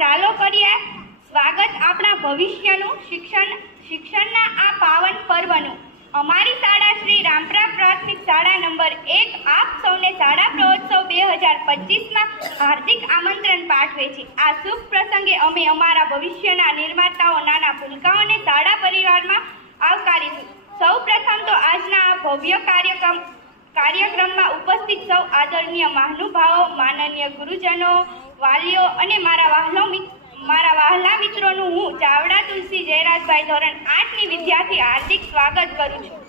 ચાલો કરીએ સ્વાગત આપણા ભવિષ્યનું શિક્ષણના આ પાવન પર્વનું। અમારી શાળા શ્રી રામપરા પ્રાથમિક શાળા નંબર 1 આપ સૌને શાળા પ્રવોત્સવ 2025માં હાર્દિક આમંત્રણ પાઠવે છે। આ શુભ પ્રસંગે અમે અમારા ભવિષ્યના નિર્માતાઓ નાના ભૂલકાઓને શાળા પરિવારમાં આવકારીશું। સૌ પ્રથમ તો આજના આ ભવ્ય કાર્યક્રમમાં ઉપસ્થિત સૌ આદરણીય મહાનુભાવો, માનનીય ગુરુજનો, વાલીઓ અને મારા વહાલા મિત્રોનું હું ચાવડા તુલસી જયરાજભાઈ ધોરણ 8ની વિદ્યાર્થી હાર્દિક સ્વાગત કરું છું।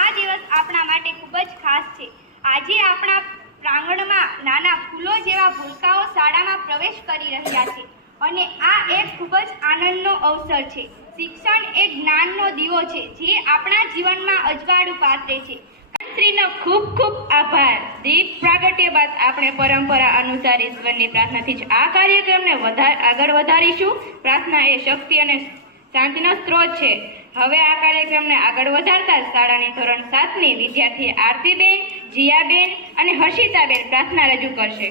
આ દિવસ આપણા માટે ખૂબ જ ખાસ છે। આજે આપણા પ્રાંગણમાં નાના ફૂલો જેવા ભૂલકાઓ શાળામાં પ્રવેશ કરી રહ્યા છે અને આ એક ખૂબ જ આનંદનો અવસર છે। શિક્ષણ એ જ્ઞાનનો દીવો છે જે આપણા જીવનમાં અજવાળું પાથરે છે। શ્રીનો ખૂબ ખૂબ આભાર। દીપ પ્રાગટ્ય બાદ આપણે પરંપરા અનુસાર ઈશ્વરની પ્રાર્થનાથી જ આ કાર્યક્રમને આગળ વધારીશું। પ્રાર્થના એ શક્તિ અને શાંતિનો સ્ત્રોત છે। હવે આ કાર્યક્રમને આગળ વધારતા શાળાની ધોરણ 7ની વિદ્યાર્થી આરતીબેન, જીયાબેન અને હર્ષિતાબેન પ્રાર્થના રજૂ કરશે।